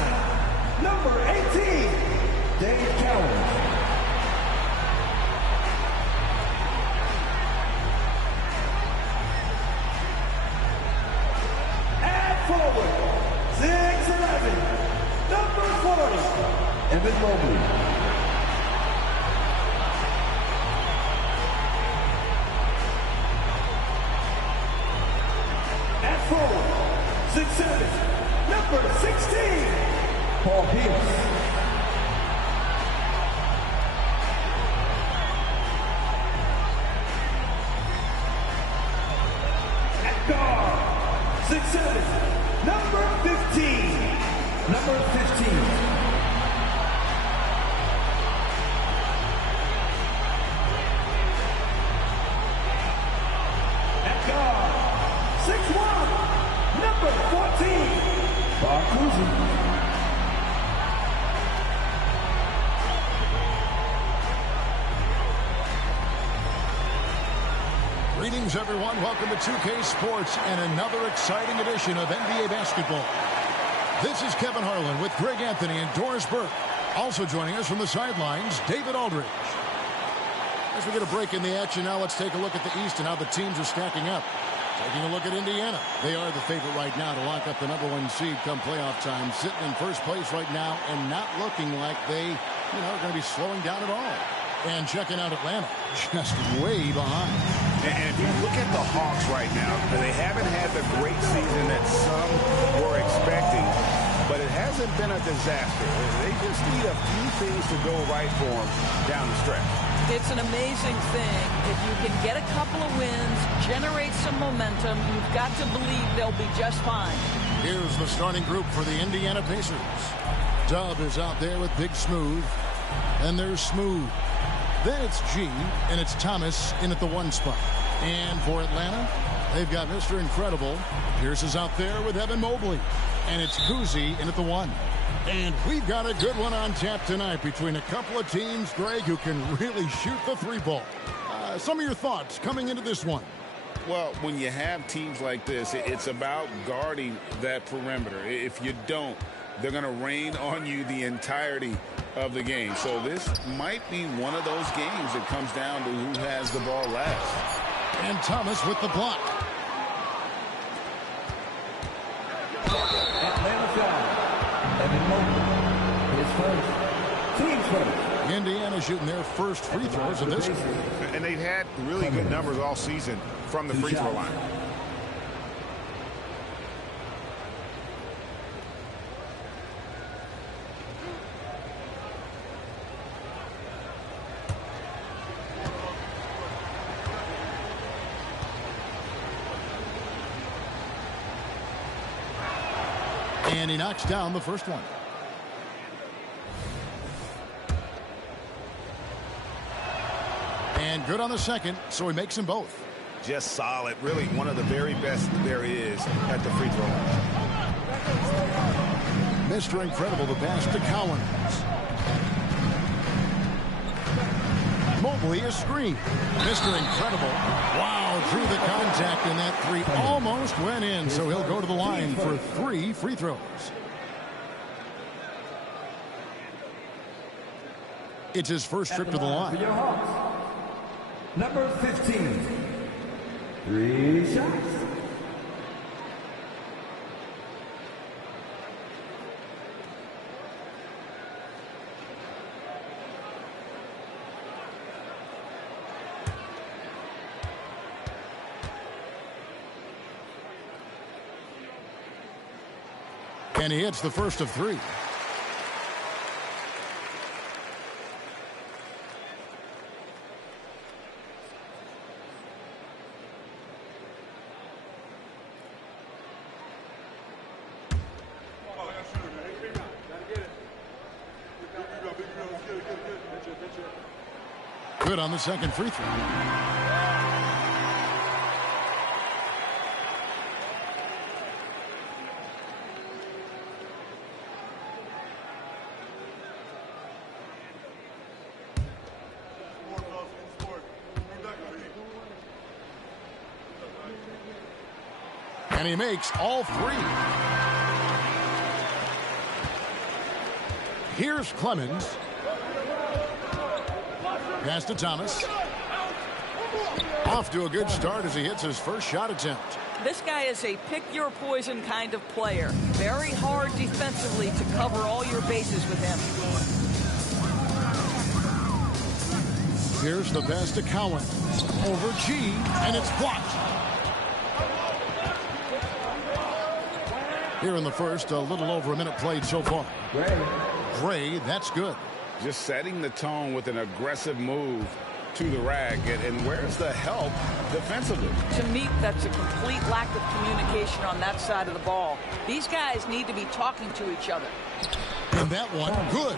line, number 18, Dave Cowens. At forward, 6'11", number 40, Evan Mobley. Forward, 6'7", number 16, Paul Pierce. At guard, 6'7", number 15. At guard, 6'1", number 14, Bob Cousy. Greetings, everyone. Welcome to 2K Sports and another exciting edition of NBA basketball. This is Kevin Harlan with Greg Anthony and Doris Burke. Also joining us from the sidelines, David Aldridge. As we get a break in the action now, let's take a look at the East and how the teams are stacking up. Taking a look at Indiana. They are the favorite right now to lock up the #1 seed come playoff time. Sitting in first place right now and not looking like they, are going to be slowing down at all. And checking out Atlanta, just way behind. And if you look at the Hawks right now, they haven't had the great season that some were expecting, but it hasn't been a disaster. They just need a few things to go right for them down the stretch. It's an amazing thing. If you can get a couple of wins, generate some momentum, you've got to believe they'll be just fine. Here's the starting group for the Indiana Pacers. Dub is out there with Big Smooth, and there's Smooth. Then it's G, and it's Thomas in at the 1 spot. And for Atlanta, they've got Mr. Incredible. Pierce is out there with Evan Mobley, and it's Cousy in at the 1. And we've got a good one on tap tonight between a couple of teams, Greg, who can really shoot the 3-ball. Some of your thoughts coming into this one. Well, when you have teams like this, it's about guarding that perimeter. If you don't, they're going to rain on you the entirety of the game. So this might be one of those games that comes down to who has the ball last. And Thomas with the block. Atlanta foul. Evan Mobley, his first. Team's first. Indiana shooting their first free throws of this one. And they've had really good numbers all season from the free throw line. And he knocks down the first one. And good on the second, so he makes them both. Just solid. Really one of the very best there is at the free throw line. Mr. Incredible, the pass to Cowens. Mobley, a screen. Mr. Incredible. Wow, through the contact, and that three almost went in, so he'll go to the line for 3 free throws. It's his first trip to the line. For your Hawks, number 15. 3 shots. And he hits the first of 3. Good on the second free throw. And he makes all 3. Here's Clemens. Pass to Thomas. Off to a good start as he hits his first shot attempt. This guy is a pick-your-poison kind of player. Very hard defensively to cover all your bases with him. Here's the pass to Cowan. Over G, and it's blocked. Here in the first, a little over a minute played so far. Gray, that's good. Just setting the tone with an aggressive move to the rack. And where's the help defensively? To me, that's a complete lack of communication on that side of the ball. These guys need to be talking to each other. And that one, good.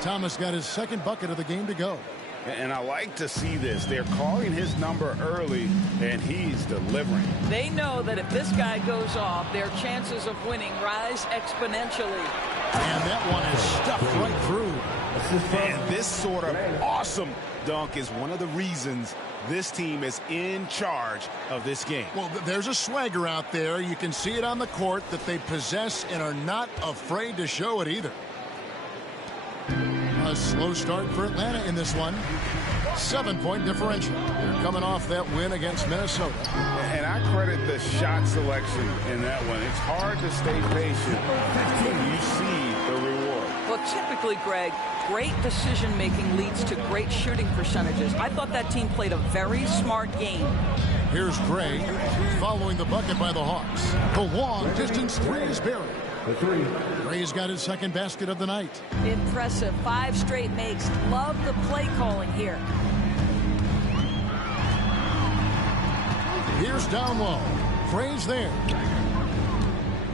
Thomas got his second bucket of the game to go. And I like to see this. They're calling his number early, and he's delivering. They know that if this guy goes off, their chances of winning rise exponentially. And that one is stuffed right through. And this sort of awesome dunk is one of the reasons this team is in charge of this game. Well, there's a swagger out there. You can see it on the court that they possess and are not afraid to show it either. A slow start for Atlanta in this one. 7-point differential. They're coming off that win against Minnesota. And I credit the shot selection in that one. It's hard to stay patient when you see the reward. Well, typically, Greg, great decision-making leads to great shooting percentages. I thought that team played a very smart game. Here's Gray following the bucket by the Hawks. The long distance three is buried. Gray's got his second basket of the night. Impressive. 5 straight makes. Love the play calling here. Here's down low. Gray's there.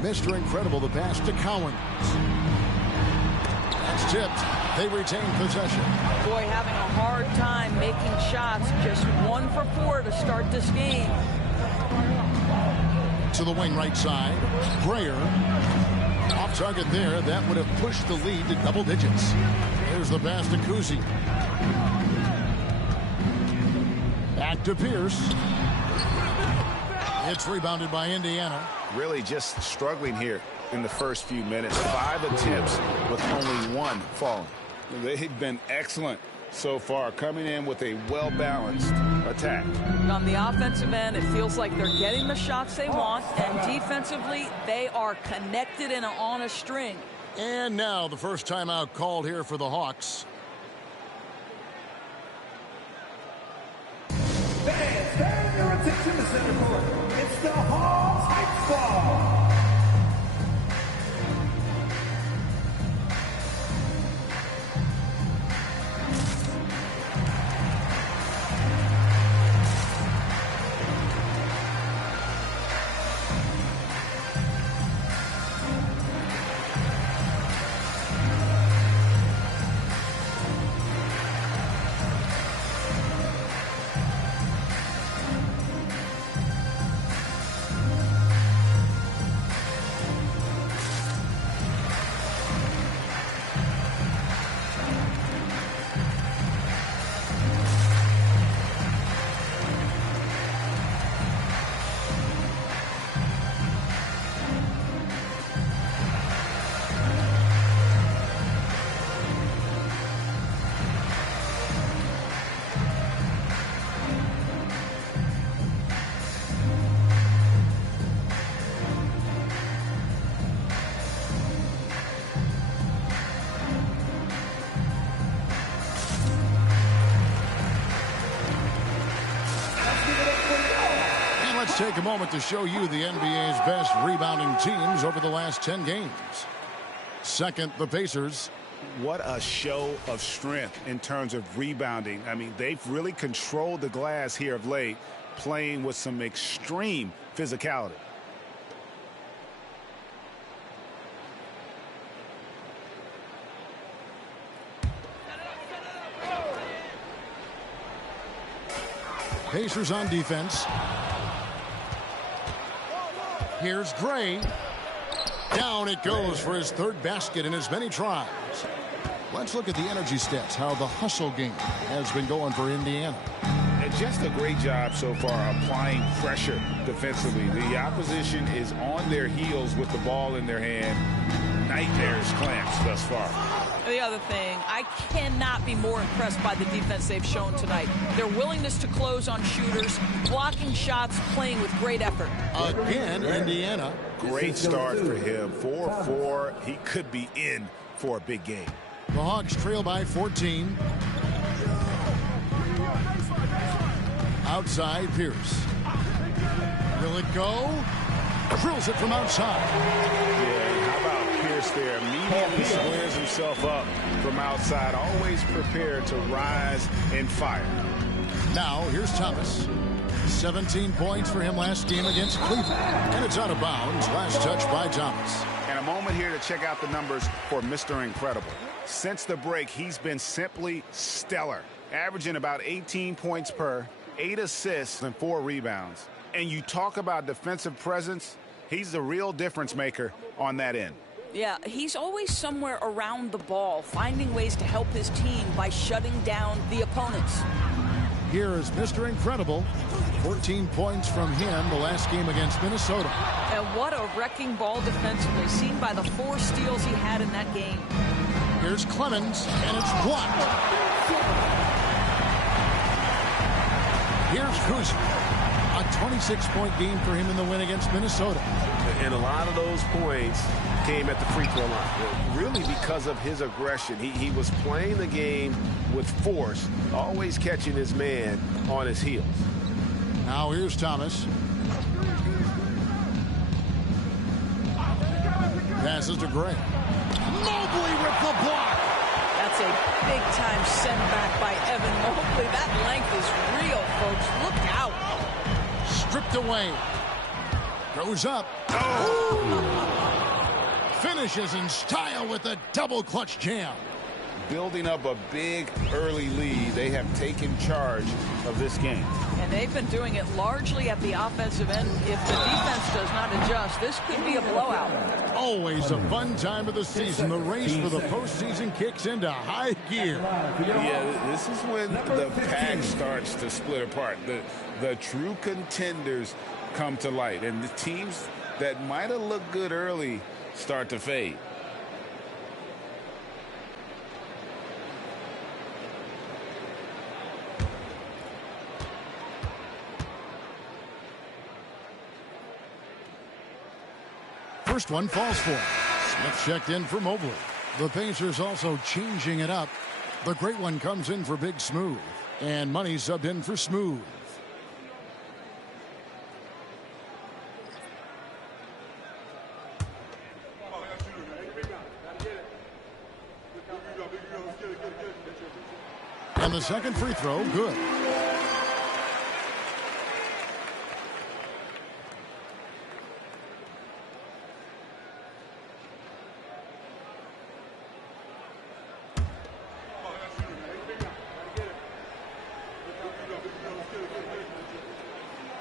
Mr. Incredible, the pass to Cowan. That's tipped. They retain possession. Boy, having a hard time making shots. Just 1 for 4 to start this game. To the wing right side. Grayer. Off target there. That would have pushed the lead to double digits. Here's the pass to Kuzi. Back to Pierce. It's rebounded by Indiana. Really just struggling here in the first few minutes. 5 attempts with only 1 falling. They've been excellent so far, coming in with a well-balanced attack. On the offensive end, it feels like they're getting the shots they want, and defensively, they are connected and on a string. And now the first timeout called here for the Hawks. Fans, turn your attention to center court. It's the Hawks Hype Ball. Take a moment to show you the NBA's best rebounding teams over the last 10 games. Second, the Pacers. What a show of strength in terms of rebounding. I mean, they've really controlled the glass here of late, playing with some extreme physicality. Pacers on defense. Here's Gray. Down it goes for his third basket in as many tries. Let's look at the energy stats, how the hustle game has been going for Indiana. And just a great job so far applying pressure defensively. The opposition is on their heels with the ball in their hand. Nightmares clamps thus far. The other thing, I cannot be more impressed by the defense they've shown tonight. Their willingness to close on shooters, blocking shots, playing with great effort. Again, Indiana. Great start for him. 4-4. He could be in for a big game. The Hawks trail by 14. Outside, Pierce. Will it go? Drills it from outside. Yeah, how about Pierce there? Immediately squares himself up from outside. Always prepared to rise and fire. Now, here's Thomas. 17 points for him last game against Cleveland. And it's out of bounds. Last touch by Thomas. And a moment here to check out the numbers for Mr. Incredible. Since the break, he's been simply stellar. Averaging about 18 points per, 8 assists, and 4 rebounds. And you talk about defensive presence, he's the real difference maker on that end. Yeah, he's always somewhere around the ball, finding ways to help his team by shutting down the opponents. Here is Mr. Incredible. 14 points from him the last game against Minnesota. And what a wrecking ball defensively, seen by the 4 steals he had in that game. Here's Clemens, and it's blocked. Here's Kuzma. A 26-point game for him in the win against Minnesota. And a lot of those points came at the free throw line. Really because of his aggression. He was playing the game with force, always catching his man on his heels. Now here's Thomas. Passes to Gray. Mobley with the block. That's a big-time send back by Evan Mobley. That length is real, folks. Look out. Stripped away. Goes up. Finishes in style with a double clutch jam. Building up a big early lead. They have taken charge of this game. And they've been doing it largely at the offensive end. If the defense does not adjust, this could be a blowout. Always a fun time of the season. The race for the postseason kicks into high gear. Yeah, this is when the pack starts to split apart. The true contenders come to light. And the teams that might have looked good early start to fade. First one falls for him. Smith checked in for Mobley. The Pacers also changing it up. The great one comes in for Big Smooth. And Money subbed in for Smooth. And the second free throw, good.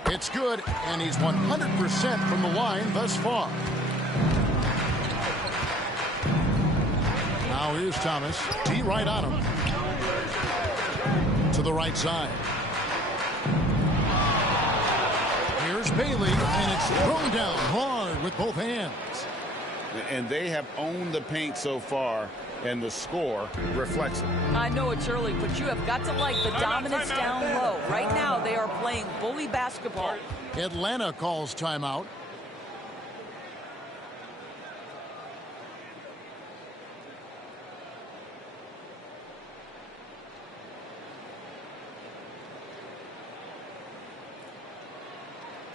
It's good, and he's 100% from the line thus far. Now here's Thomas. D right on him. To the right side. Here's Bailey, and it's thrown down hard with both hands. And they have owned the paint so far, and the score reflects it. I know it's early, but you have got to like the dominance down low. Right now, they are playing bully basketball. Atlanta calls timeout.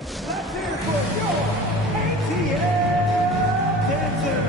Let's hear it for your ATL Dancer.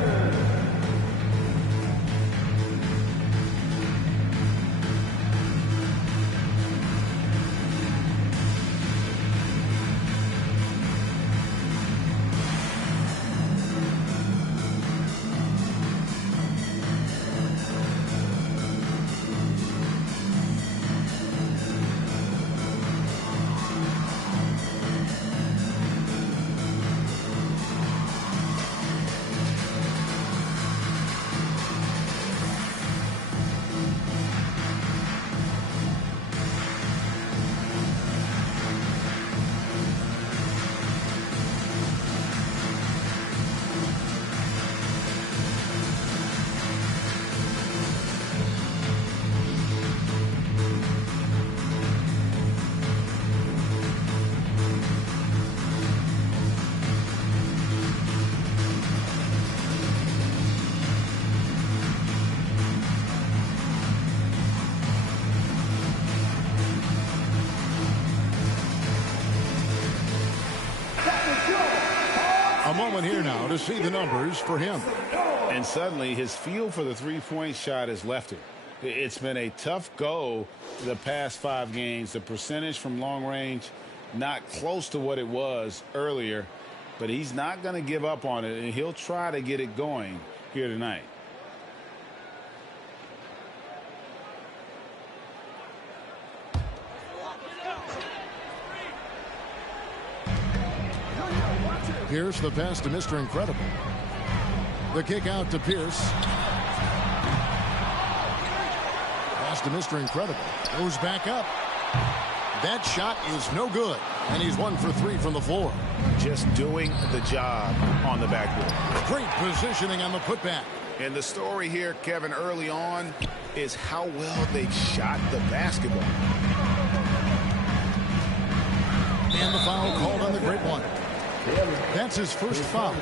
moment here now to see the numbers for him. And suddenly his feel for the three-point shot has left him. It's been a tough go the past 5 games. The percentage from long range not close to what it was earlier, but he's not going to give up on it, and he'll try to get it going here tonight. Pierce the pass to Mr. Incredible. The kick out to Pierce. Pass to Mr. Incredible. Goes back up. That shot is no good. And he's 1 for 3 from the floor. Just doing the job on the backboard. Great positioning on the putback. And the story here, Kevin, early on is how well they shot the basketball. And the foul called on the great one. That's his first foul.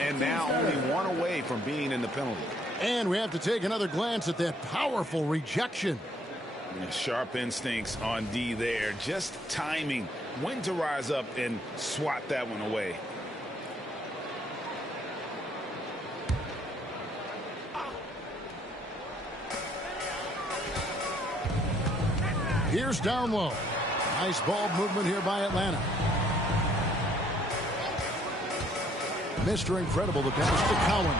And now only 1 away from being in the penalty. And we have to take another glance at that powerful rejection. Sharp instincts on D there. Just timing when to rise up and swat that one away. Here's down low. Nice ball movement here by Atlanta. Mr. Incredible, the pass to Cowan.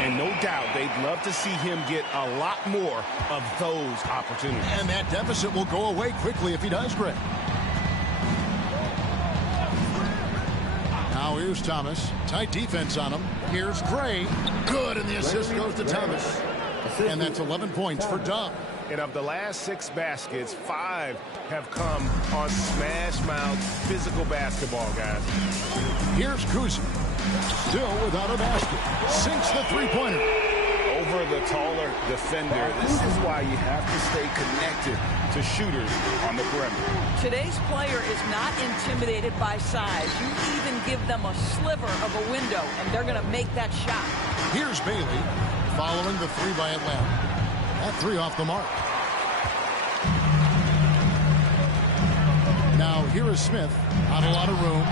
And no doubt they'd love to see him get a lot more of those opportunities. And that deficit will go away quickly if he does, Greg. Now here's Thomas. Tight defense on him. Here's Gray. Good, and the assist goes to Thomas. And that's 11 points for Doug. And of the last 6 baskets, 5 have come on smash mouth physical basketball, guys. Here's Kuzi. Still without a basket. Sinks the three-pointer. Over the taller defender. This is why you have to stay connected to shooters on the perimeter. Today's player is not intimidated by size. You even give them a sliver of a window, and they're going to make that shot. Here's Bailey following the 3 by Atlanta. That 3 off the mark. Now here is Smith. Not a lot of room.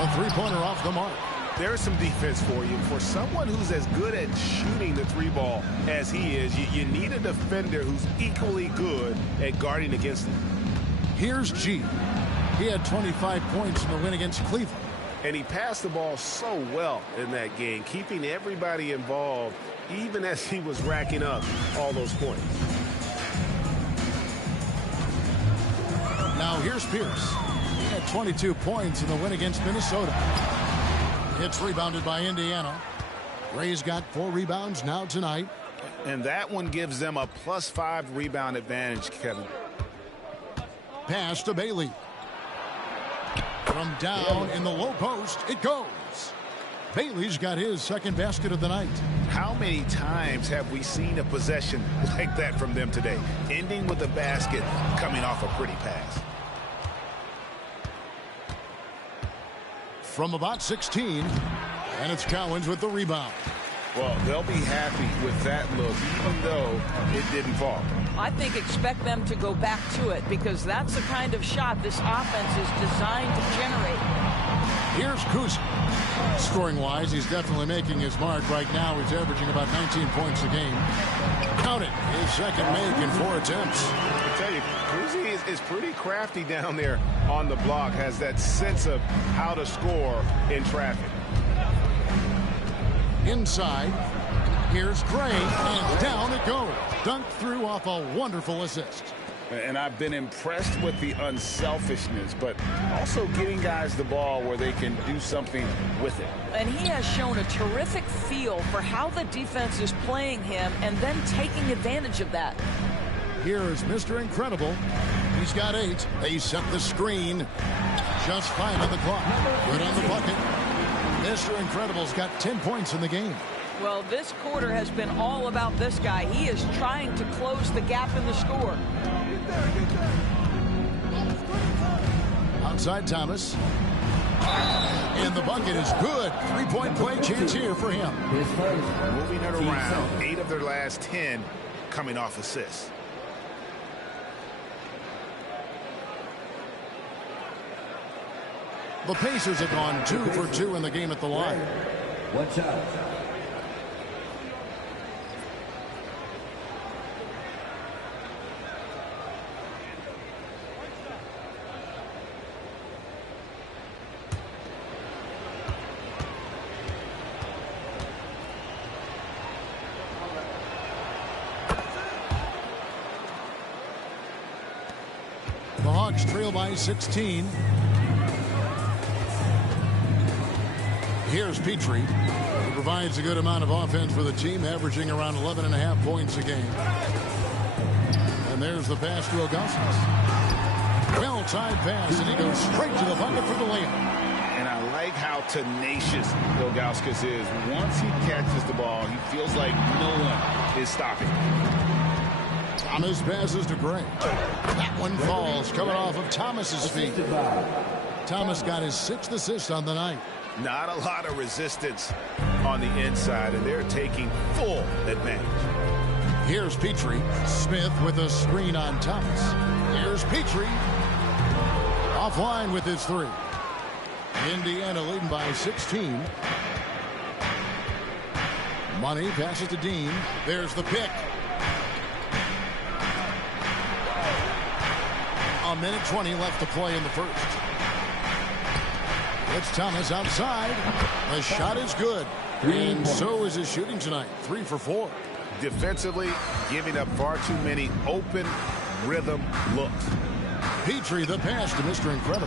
A 3-pointer off the mark. There's some defense for you. For someone who's as good at shooting the 3-ball as he is, you need a defender who's equally good at guarding against him. Here's G. He had 25 points in the win against Cleveland. And he passed the ball so well in that game, keeping everybody involved, even as he was racking up all those points. Now here's Pierce. He had 22 points in the win against Minnesota. It's rebounded by Indiana. Ray's got 4 rebounds now tonight. And that one gives them a +5 rebound advantage, Kevin. Pass to Bailey. From down in the low post, it goes. Bailey's got his second basket of the night. How many times have we seen a possession like that from them today, ending with a basket coming off a pretty pass? From about 16, and it's Cowens with the rebound. Well, they'll be happy with that look, even though it didn't fall. I think expect them to go back to it because that's the kind of shot this offense is designed to generate. Here's Kuzi. Scoring-wise, he's definitely making his mark. Right now, he's averaging about 19 points a game. Count it. His second make in 4 attempts. I tell you, Kuzi is pretty crafty down there on the block. Has that sense of how to score in traffic. Inside, here's Gray, and down it goes. Dunked through off a wonderful assist. And I've been impressed with the unselfishness, but also getting guys the ball where they can do something with it. And he has shown a terrific feel for how the defense is playing him and then taking advantage of that. Here is Mr. Incredible. He's got 8. They set the screen. Just 5 on the clock. Good on the bucket. Mr. Incredible's got 10 points in the game. Well, this quarter has been all about this guy. He is trying to close the gap in the score. Outside Thomas. And the bucket is good. 3-point play chance here for him. Moving it around. 8 of their last 10 coming off assists. The Pacers have gone 2 for 2 in the game at the line. Watch out. The Hawks trail by 16. Here's Petrie, who provides a good amount of offense for the team, averaging around 11.5 points a game. And there's the pass to Ilgauskas. Well-timed pass, and he goes straight to the bucket for the layup. And I like how tenacious Ilgauskas is. Once he catches the ball, he feels like no one is stopping. Thomas passes to Gray. That one falls, coming off of Thomas's feet. Thomas got his 6th assist on the night. Not a lot of resistance on the inside, and they're taking full advantage. Here's Petrie. Smith with a screen on Thomas. Here's Petrie. Offline with his 3. Indiana leading by 16. Money passes to Dean. There's the pick. A minute 20 left to play in the first. It's Thomas outside. The shot is good. And so is his shooting tonight. 3 for 4. Defensively, giving up far too many open rhythm looks. Petrie the pass to Mr. Incredible.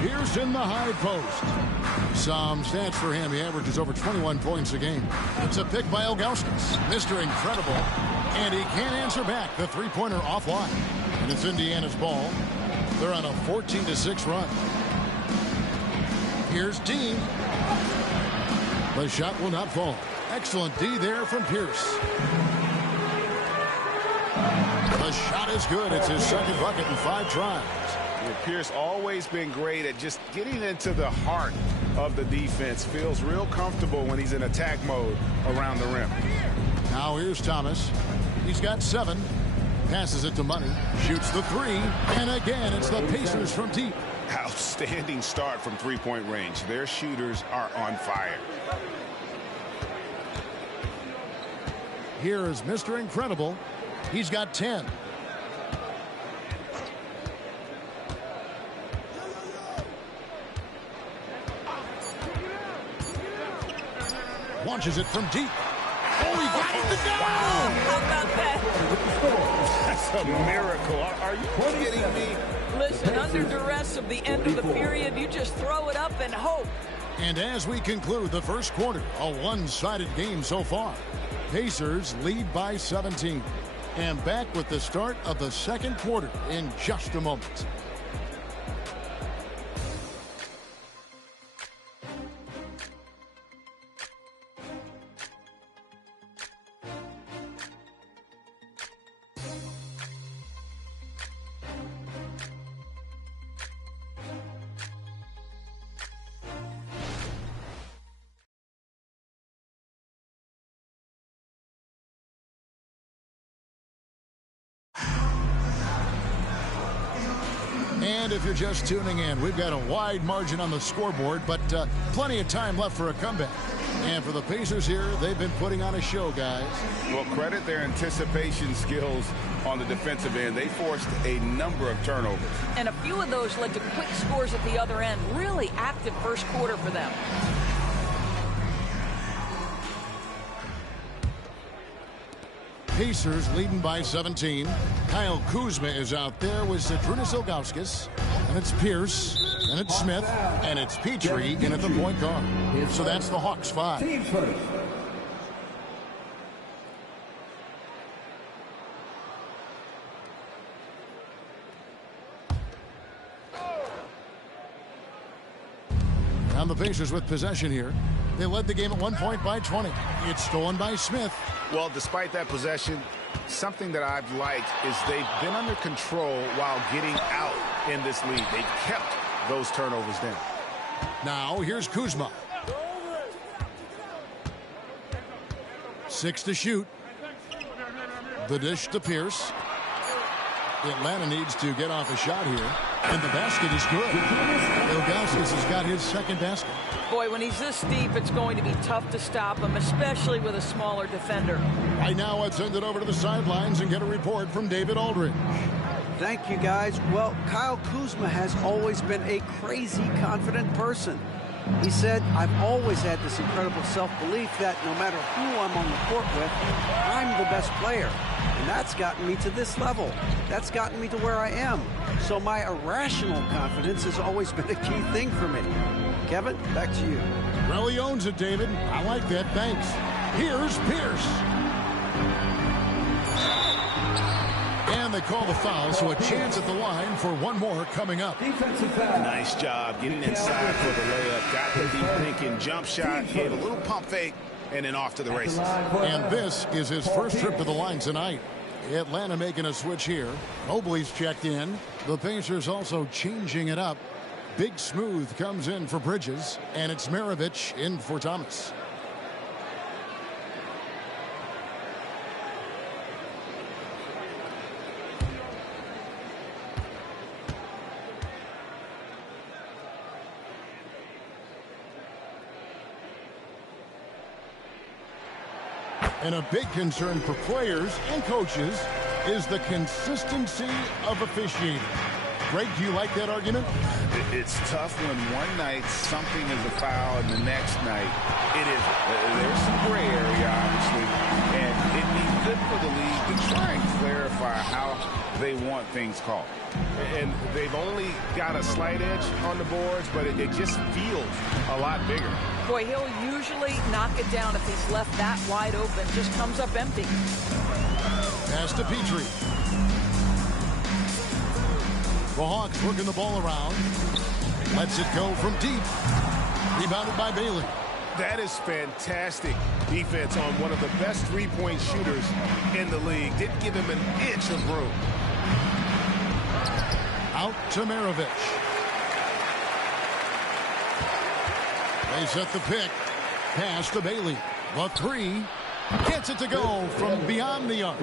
Here's in the high post. Some stats for him. He averages over 21 points a game. It's a pick by Ilgauskas. Mr. Incredible. And he can't answer back. The three-pointer offline. And it's Indiana's ball. They're on a 14-6 run. Here's Dean. The shot will not fall. Excellent D there from Pierce. The shot is good. It's his 2nd bucket in 5 tries. Pierce always been great at just getting into the heart of the defense. Feels real comfortable when he's in attack mode around the rim. Now here's Thomas. He's got 7. Passes it to Money. Shoots the 3. And again, it's the Pacers from deep. Outstanding start from three-point range. Their shooters are on fire. Here is Mr. Incredible. He's got 10. Launches it from deep. Oh, he got it to go! How about that? That's a miracle. Are you kidding me? Listen, under duress of the end of the period, you just throw it up and hope. And as we conclude the first quarter, a one-sided game so far. Pacers lead by 17. And back with the start of the second quarter in just a moment. And if you're just tuning in, we've got a wide margin on the scoreboard, but plenty of time left for a comeback. And for the Pacers here, they've been putting on a show, guys. Well, credit their anticipation skills on the defensive end. They forced a number of turnovers. And a few of those led to quick scores at the other end. Really active first quarter for them. Pacers leading by 17. Kyle Kuzma is out there with Zydrunas Ilgauskas. And it's Pierce. And it's Smith. And it's Petrie in at the point guard. So that's the Hawks 5. Team first. And the Pacers with possession here. They led the game at 1 point by 20. It's stolen by Smith. Well, despite that possession, something that I've liked is they've been under control while getting out in this league. They've kept those turnovers down. Now here's Kuzma. 6 to shoot. The dish to Pierce. Atlanta needs to get off a shot here. And the basket is good. Ilgauskas has got his second basket. Boy, when he's this deep, it's going to be tough to stop him, especially with a smaller defender. Right now, let's send it over to the sidelines and get a report from David Aldridge. Thank you, guys. Well, Kyle Kuzma has always been a crazy confident person. He said, I've always had this incredible self-belief that no matter who I'm on the court with, I'm the best player. And that's gotten me to this level. That's gotten me to where I am. So my irrational confidence has always been a key thing for me. Kevin, back to you. Really owns it, David. I like that. Thanks. Here's Pierce. And they call the foul, so a chance at the line for one more coming up. Defensive foul. Nice job getting inside for the layup. Got the deep thinking jump shot, gave a little pump fake, and then off to the races. And this is his first trip to the line tonight. Atlanta making a switch here. Mobley's checked in. The Pacers also changing it up. Big Smooth comes in for Bridges, and it's Maravich in for Thomas. And a big concern for players and coaches is the consistency of officiating. Greg, do you like that argument? It's tough when one night something is a foul and the next night it isn't. There's some gray area, obviously, and it'd be good for the league to try and clarify how they want things called. And they've only got a slight edge on the boards, but it just feels a lot bigger. Boy, he'll usually knock it down if he's left that wide open. Just comes up empty. Pass to Petrie. The Hawks working the ball around. Lets it go from deep. Rebounded by Bailey. That is fantastic defense on one of the best three-point shooters in the league. Didn't give him an inch of room. Out to Maravich. They set the pick. Pass to Bailey. The three. Gets it to go from beyond the arc.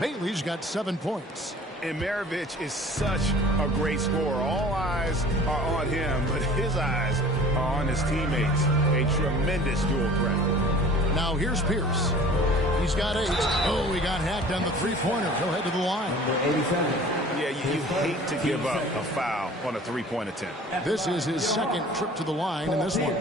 Bailey's got 7 points. And Maravich is such a great scorer. All eyes are on him, but his eyes are on his teammates. A tremendous dual threat. Now here's Pierce. He's got 8. Oh, he got hacked on the three-pointer. He'll head to the line. Number 87. Yeah, you hate to give up a foul on a three-point attempt. This is his second trip to the line in this one.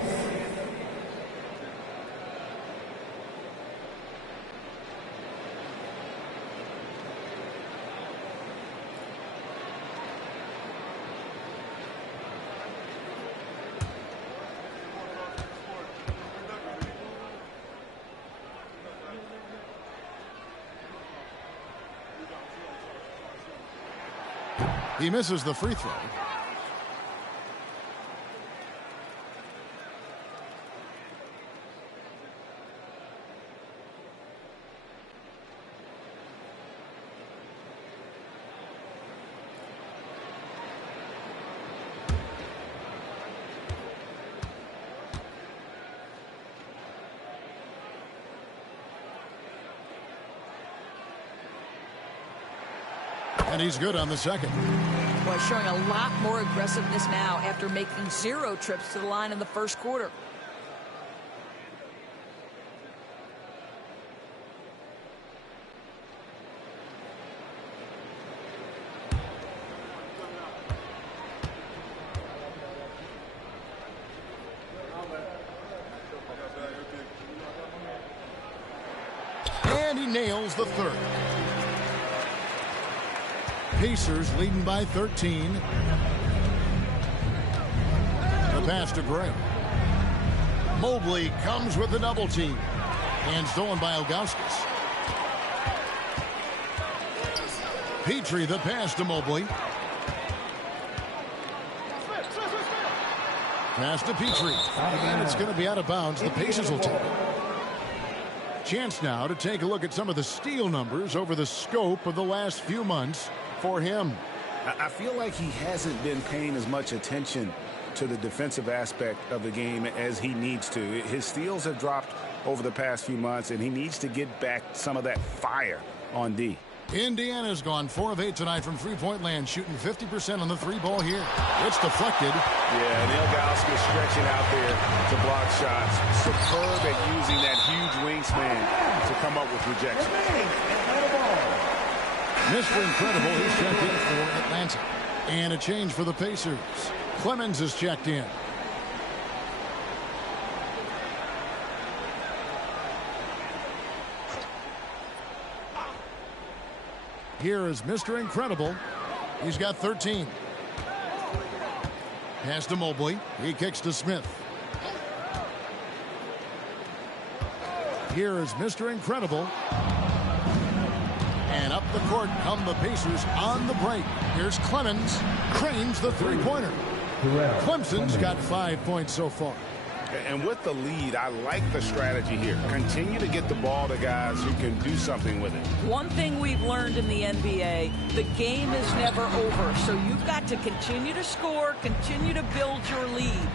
He misses the free throw. And he's good on the second. Boy, showing a lot more aggressiveness now after making 0 trips to the line in the first quarter. And he nails the third. Pacers leading by 13. The pass to Gray. Mobley comes with the double team. And stolen by Ilgauskas. Petrie the pass to Mobley. Pass to Petrie. And it's going to be out of bounds. The Pacers will take it. Chance now to take a look at some of the steal numbers over the scope of the last few months for him. I feel like he hasn't been paying as much attention to the defensive aspect of the game as he needs to. His steals have dropped over the past few months, and he needs to get back some of that fire on D. Indiana's gone 4 of 8 tonight from three-point land, shooting 50% on the three-ball here. It's deflected. Yeah, Neil Gauskas stretching out there to block shots. Superb at using that huge wingspan to come up with rejection. Mr. Incredible, he's checked in for Atlanta. And a change for the Pacers. Clemens is checked in. Here is Mr. Incredible. He's got 13. Pass to Mobley. He kicks to Smith. Here is Mr. Incredible. And up the court come the Pacers on the break. Here's Clemens. Cranes the three-pointer. Clemson's got 5 points so far. And with the lead, I like the strategy here. Continue to get the ball to guys who can do something with it. One thing we've learned in the NBA, the game is never over. So you've got to continue to score, continue to build your lead.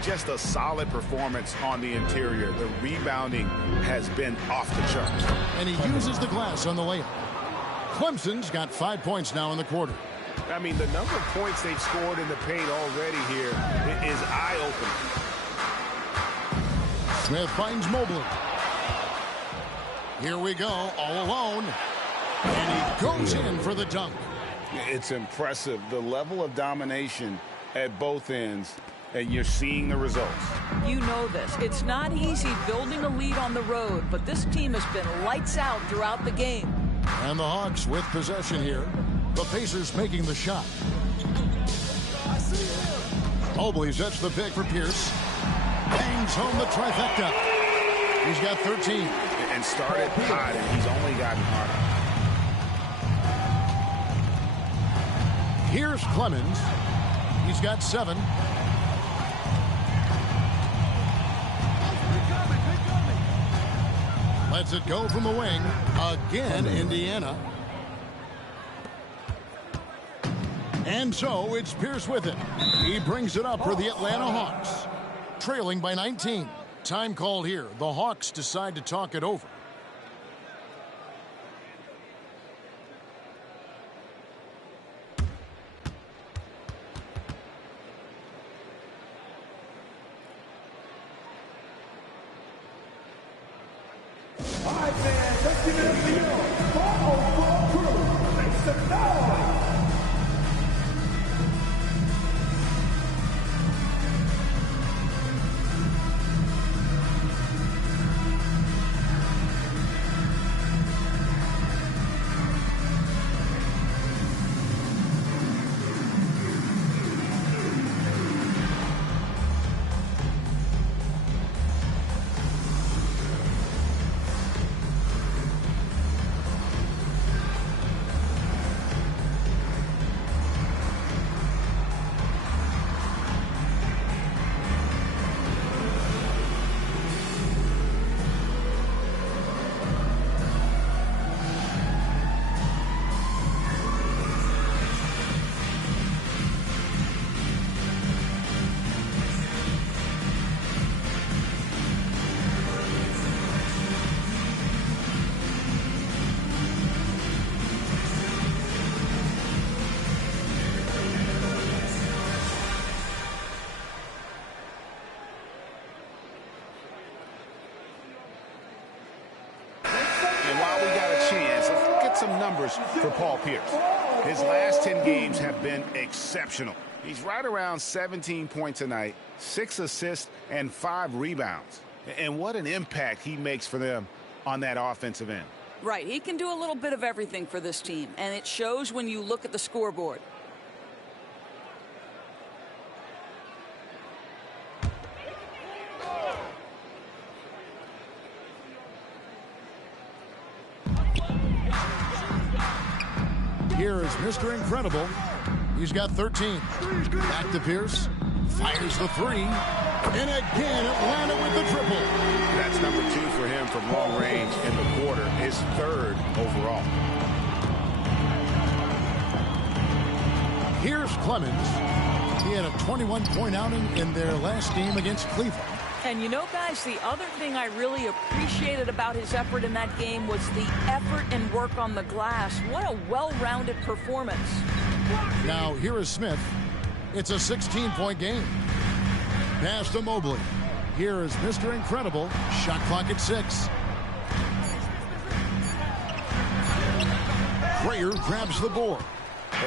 Just a solid performance on the interior. The rebounding has been off the charts. And he uses the glass on the layup. Clemson's got 5 points now in the quarter. I mean, the number of points they've scored in the paint already here is eye-opening. Smith finds Mobley. Here we go, all alone. And he goes in for the dunk. It's impressive, the level of domination at both ends, and you're seeing the results. You know this. It's not easy building a lead on the road, but this team has been lights out throughout the game. And the Hawks with possession here. The Pacers making the shot. Mobley sets the pick for Pierce. Bangs home the trifecta. He's got 13. And started hot, and he's only gotten harder. Here's Clemens. He's got 7. Lets it go from the wing. Again, Indiana. And so it's Pierce with it. He brings it up for the Atlanta Hawks. Trailing by 19. Time called here. The Hawks decide to talk it over. Let's give it up for you. Ball crew. Make some noise. Some numbers for Paul Pierce. His last 10 games have been exceptional. He's right around 17 points a night, 6 assists, and 5 rebounds. And what an impact he makes for them on that offensive end. Right, he can do a little bit of everything for this team, and it shows when you look at the scoreboard. Here is Mr. Incredible. He's got 13. Back to Pierce. Fires the 3. And again, Atlanta with the triple. That's number 2 for him from long range in the quarter. His 3rd overall. Here's Clemens. He had a 21-point outing in their last game against Cleveland. And you know, guys, the other thing I really appreciated about his effort in that game was the effort and work on the glass. What a well-rounded performance. Now, here is Smith. It's a 16-point game. Pass to Mobley. Here is Mr. Incredible. Shot clock at 6. Grayer grabs the board.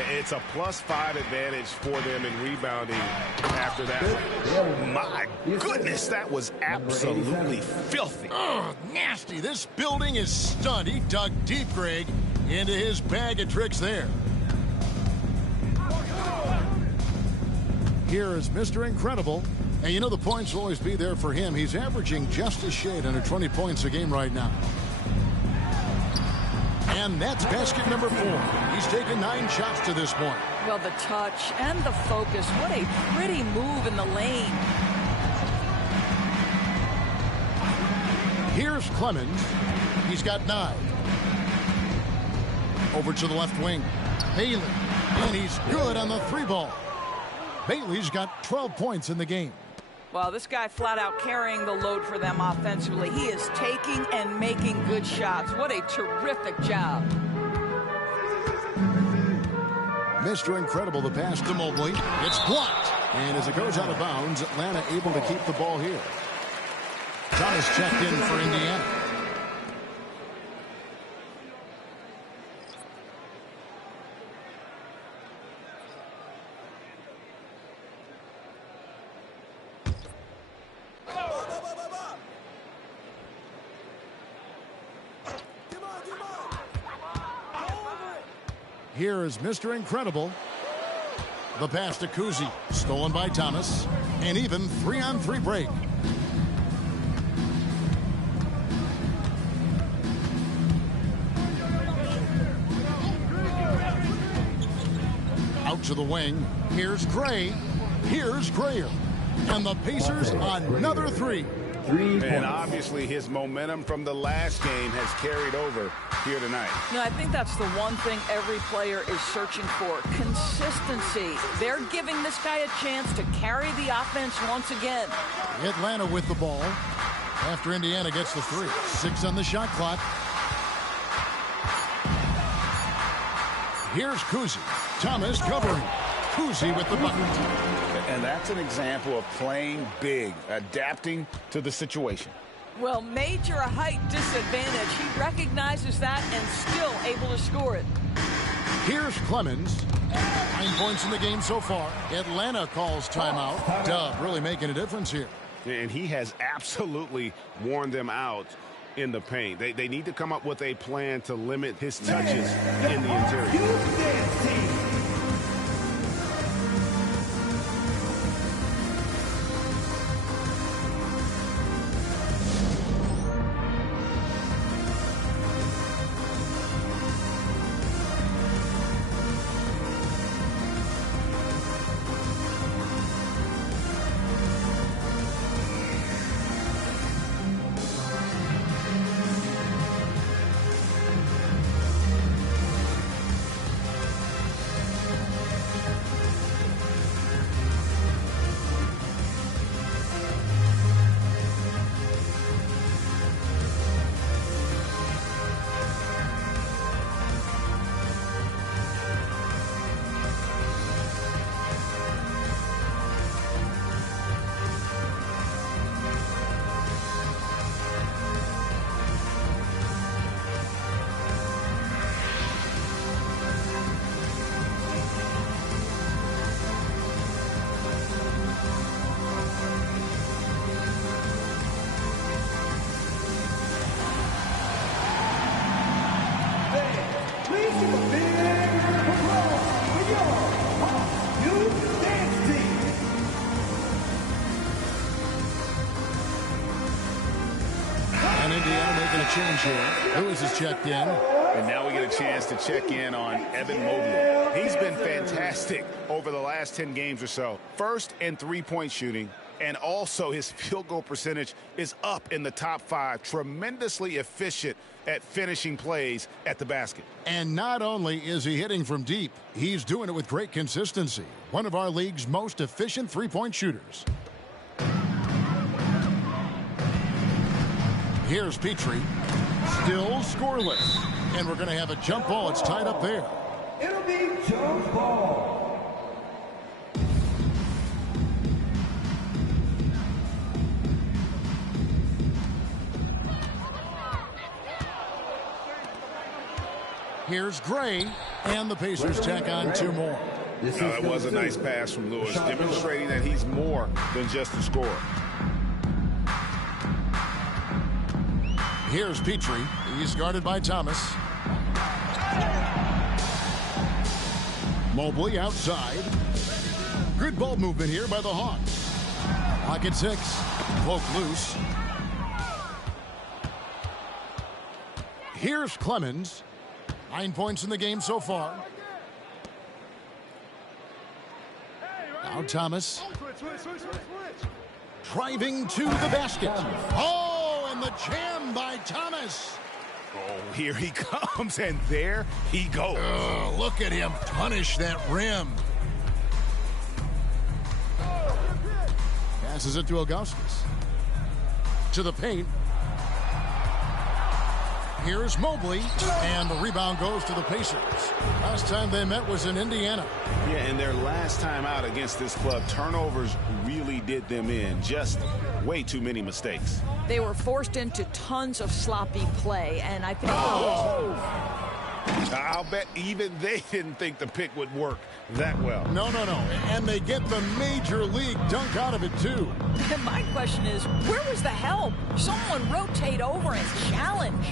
It's a +5 advantage for them in rebounding after that. Oh, my goodness, that was absolutely filthy. Oh, nasty. This building is stunned. He dug deep, Greg, into his bag of tricks there. Here is Mr. Incredible. And you know the points will always be there for him. He's averaging just a shade under 20 points a game right now. And that's basket number 4. He's taken 9 shots to this point. Well, the touch and the focus. What a pretty move in the lane. Here's Clemens. He's got 9. Over to the left wing. Bailey. And he's good on the 3-ball. Bailey's got 12 points in the game. Well, this guy flat out carrying the load for them offensively. He is taking and making good shots. What a terrific job. Mr. Incredible, the pass to Mobley. It's blocked. And as it goes out of bounds, Atlanta able to keep the ball here. Thomas checked in for Indiana. Here is Mr. Incredible. The pass to Kuzi. Stolen by Thomas. And even 3-on-3 break. Out to the wing. Here's Gray. Here's Grayer. And the Pacers another 3. And obviously his momentum from the last game has carried over here tonight. No, I think that's the one thing every player is searching for. Consistency. They're giving this guy a chance to carry the offense once again. Atlanta with the ball after Indiana gets the 3. 6 on the shot clock. Here's Kuzi. Thomas covering. Kuzi with the bucket. And that's an example of playing big, adapting to the situation. Well, major height disadvantage. He recognizes that and still able to score it. Here's Clemens. 9 points in the game so far. Atlanta calls timeout. Dub really making a difference here. And he has absolutely worn them out in the paint. They need to come up with a plan to limit his touches in the interior. Change here. Lewis is checked in. And now we get a chance to check in on Evan Mobley. He's been fantastic over the last 10 games or so. First in three-point shooting, and also his field goal percentage is up in the top 5. Tremendously efficient at finishing plays at the basket. And not only is he hitting from deep, he's doing it with great consistency. One of our league's most efficient three-point shooters. Here's Petrie. Still scoreless. And we're going to have a jump ball. It's tied up there. It'll be jump ball. Here's Gray, and the Pacers tack on 2 more. That was a nice pass from Lewis, demonstrating that he's more than just a scorer. Here's Petrie. He's guarded by Thomas. Mobley outside. Good ball movement here by the Hawks. Pocket 6. Cloak loose. Here's Clemens. 9 points in the game so far. Now Thomas. Driving to the basket. Oh, and the jam by Thomas. Oh, here he comes, and there he goes. Oh, look at him punish that rim. Passes it to Augustus. To the paint. Here's Mobley, and the rebound goes to the Pacers. Last time they met was in Indiana. Yeah, and their last time out against this club, turnovers really did them in. Just way too many mistakes. They were forced into tons of sloppy play, and I think... I'll bet even they didn't think the pick would work that well. No. And they get the major league dunk out of it, too. My question is, where was the help? Someone rotate over and challenge.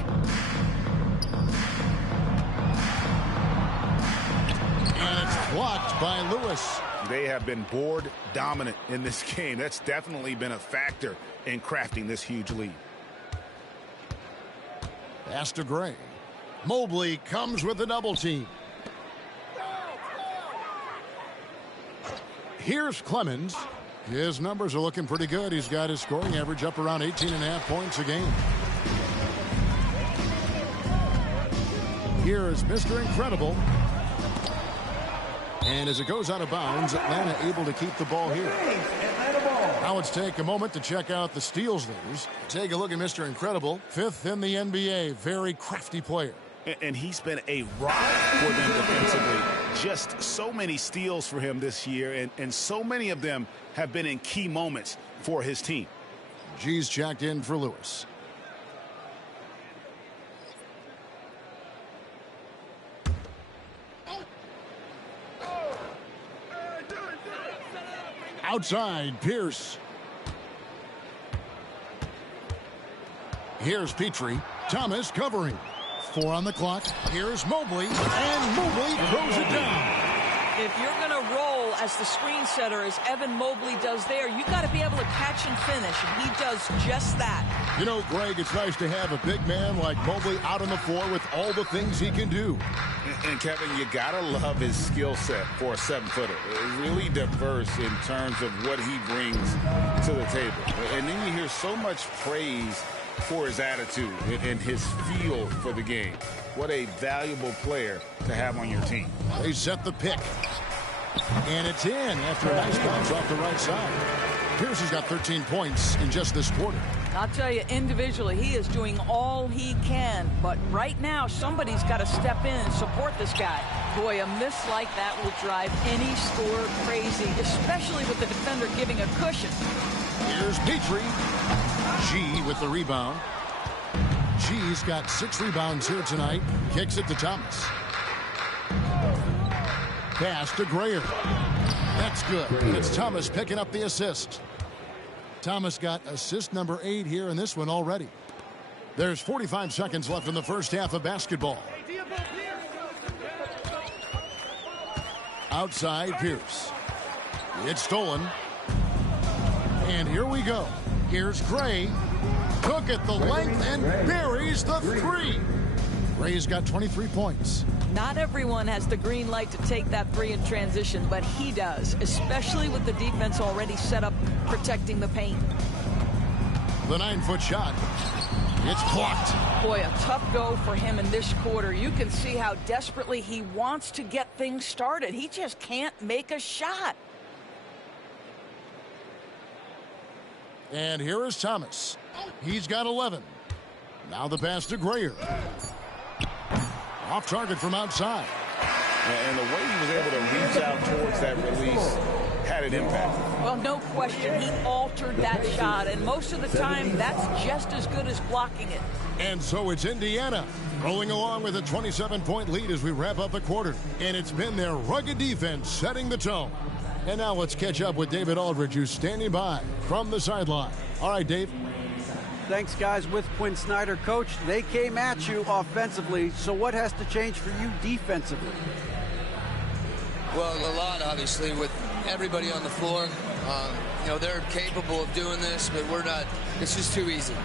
And it's blocked by Lewis. They have been board dominant in this game. That's definitely been a factor in crafting this huge lead. Pass to Gray. Mobley comes with a double team. Here's Clemens. His numbers are looking pretty good. He's got his scoring average up around 18.5 points a game. Here is Mr. Incredible. And as it goes out of bounds, Atlanta able to keep the ball here. Now let's take a moment to check out the steals leaders. Take a look at Mr. Incredible, 5th in the NBA. Very crafty player. And he's been a rock for them defensively. Just so many steals for him this year, and so many of them have been in key moments for his team. G's checked in for Lewis. Outside, Pierce. Here's Petrie. Thomas covering. 4 on the clock. Here's Mobley, and Mobley throws it down. If you're going to roll as the screen setter, as Evan Mobley does there, you got to be able to catch and finish, and he does just that. You know, Greg, it's nice to have a big man like Mobley out on the floor with all the things he can do. And Kevin, you got to love his skill set for a 7-footer. Really diverse in terms of what he brings to the table. And then you hear so much praise for his attitude and his feel for the game. What a valuable player to have on your team. They set the pick. And it's in after a nice bounce off the right side. Pierce has got 13 points in just this quarter. I'll tell you, individually, he is doing all he can. But right now, somebody's got to step in and support this guy. Boy, a miss like that will drive any scorer crazy, especially with the defender giving a cushion. Here's Petrie. G with the rebound. G's got 6 rebounds here tonight. Kicks it to Thomas. Pass to Grayer. That's good. And it's Thomas picking up the assist. Thomas got assist number 8 here in this one already. There's 45 seconds left in the first half of basketball. Outside Pierce. It's stolen. And here we go. Here's Gray. Took it the length and buries the 3. Gray's got 23 points. Not everyone has the green light to take that 3 in transition, but he does, especially with the defense already set up protecting the paint. The 9-foot shot. It's blocked. Boy, a tough go for him in this quarter. You can see how desperately he wants to get things started. He just can't make a shot. And here is Thomas. He's got 11. Now the pass to Greer. Off target from outside. And the way he was able to reach out towards that release had an impact. Well, no question. He altered that shot, and most of the time, that's just as good as blocking it. And so it's Indiana rolling along with a 27-point lead as we wrap up the quarter. And it's been their rugged defense setting the tone. And now let's catch up with David Aldridge, who's standing by from the sideline. All right, Dave. Thanks, guys. With Quinn Snyder, Coach, they came at you offensively. So what has to change for you defensively? Well, a lot, obviously, with everybody on the floor. You know, they're capable of doing this, but we're not. It's just too easy.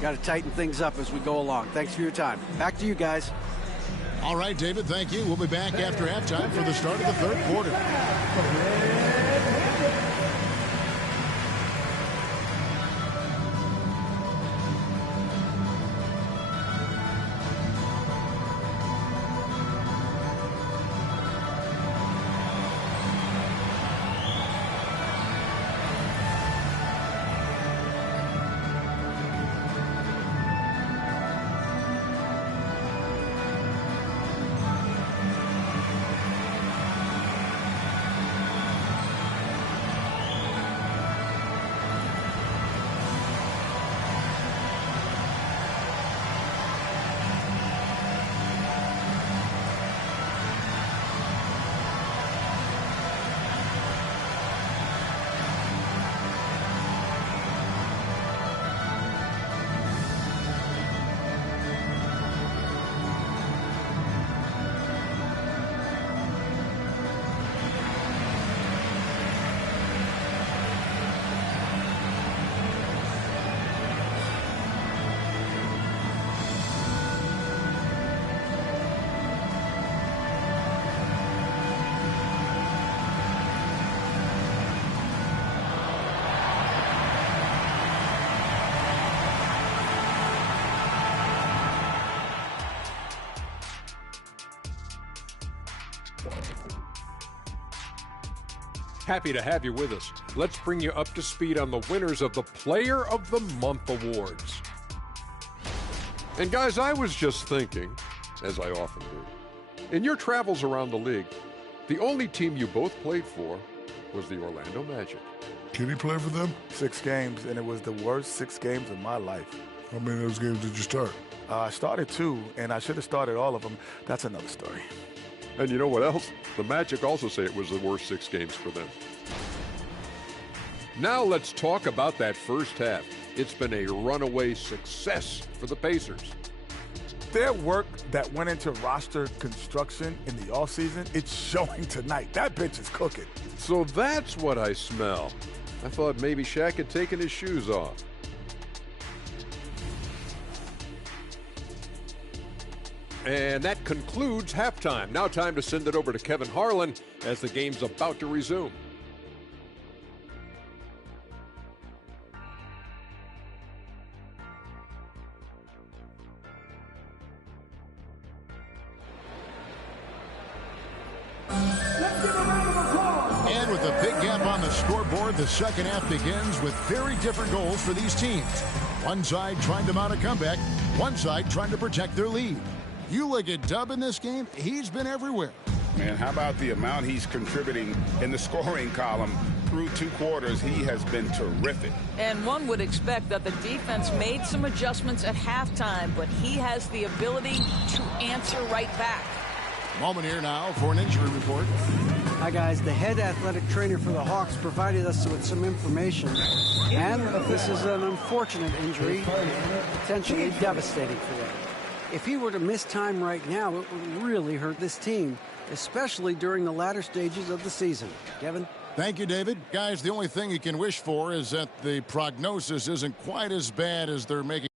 Got to tighten things up as we go along. Thanks for your time. Back to you guys. All right, David, thank you. We'll be back after halftime for the start of the third quarter. Happy to have you with us. Let's bring you up to speed on the winners of the Player of the Month awards. And guys, I was just thinking, as I often do, in your travels around the league, the only team you both played for was the Orlando Magic. Can he play for them? 6 games, and it was the worst 6 games of my life. How many of those games did you start? I started 2, and I should have started all of them. That's another story. And you know what else? The Magic also say it was the worst 6 games for them. Now let's talk about that first half. It's been a runaway success for the Pacers. Their work that went into roster construction in the offseason, it's showing tonight. That bench is cooking. So that's what I smell. I thought maybe Shaq had taken his shoes off. And that concludes halftime. Now time to send it over to Kevin Harlan as the game's about to resume. And with a big gap on the scoreboard, the second half begins with very different goals for these teams. One side trying to mount a comeback, one side trying to protect their lead. You look at Dub in this game, he's been everywhere. Man, how about the amount he's contributing in the scoring column? Through 2 quarters, he has been terrific. And one would expect that the defense made some adjustments at halftime, but he has the ability to answer right back. Moment here now for an injury report. Hi, guys. The head athletic trainer for the Hawks provided us with some information. And this is an unfortunate injury, potentially devastating for them. If he were to miss time right now, it would really hurt this team, especially during the latter stages of the season. Kevin? Thank you, David. Guys, the only thing you can wish for is that the prognosis isn't quite as bad as they're making.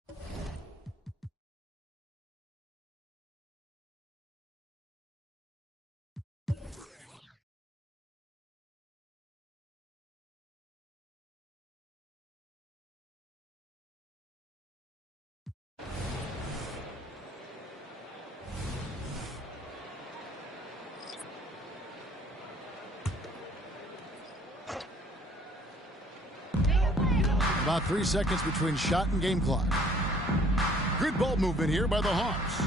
About 3 seconds between shot and game clock. Good ball movement here by the Hawks.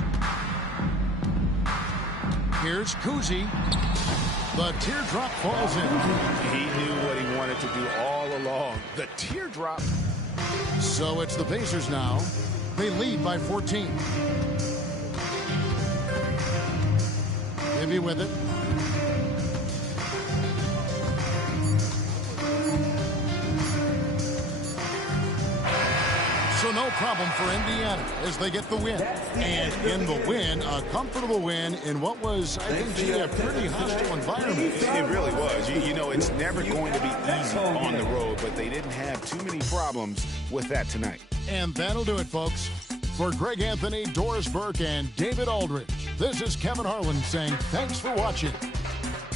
Here's Kuzi. The teardrop falls in. He knew what he wanted to do all along. The teardrop. So it's the Pacers now. They lead by 14. Maybe with it. So no problem for Indiana as they get the win. And in the win, a comfortable win in what was, I think, a pretty hostile environment. It really was. You know, it's never going to be easy on the road, but they didn't have too many problems with that tonight. And that'll do it, folks. For Greg Anthony, Doris Burke, and David Aldridge, this is Kevin Harlan saying thanks for watching.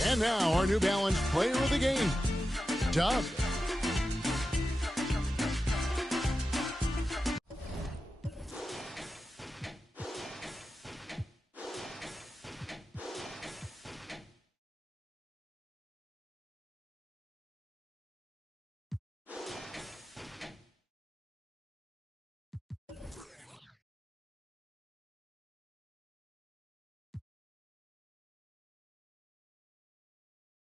And now our New Balance Player of the Game, Doug.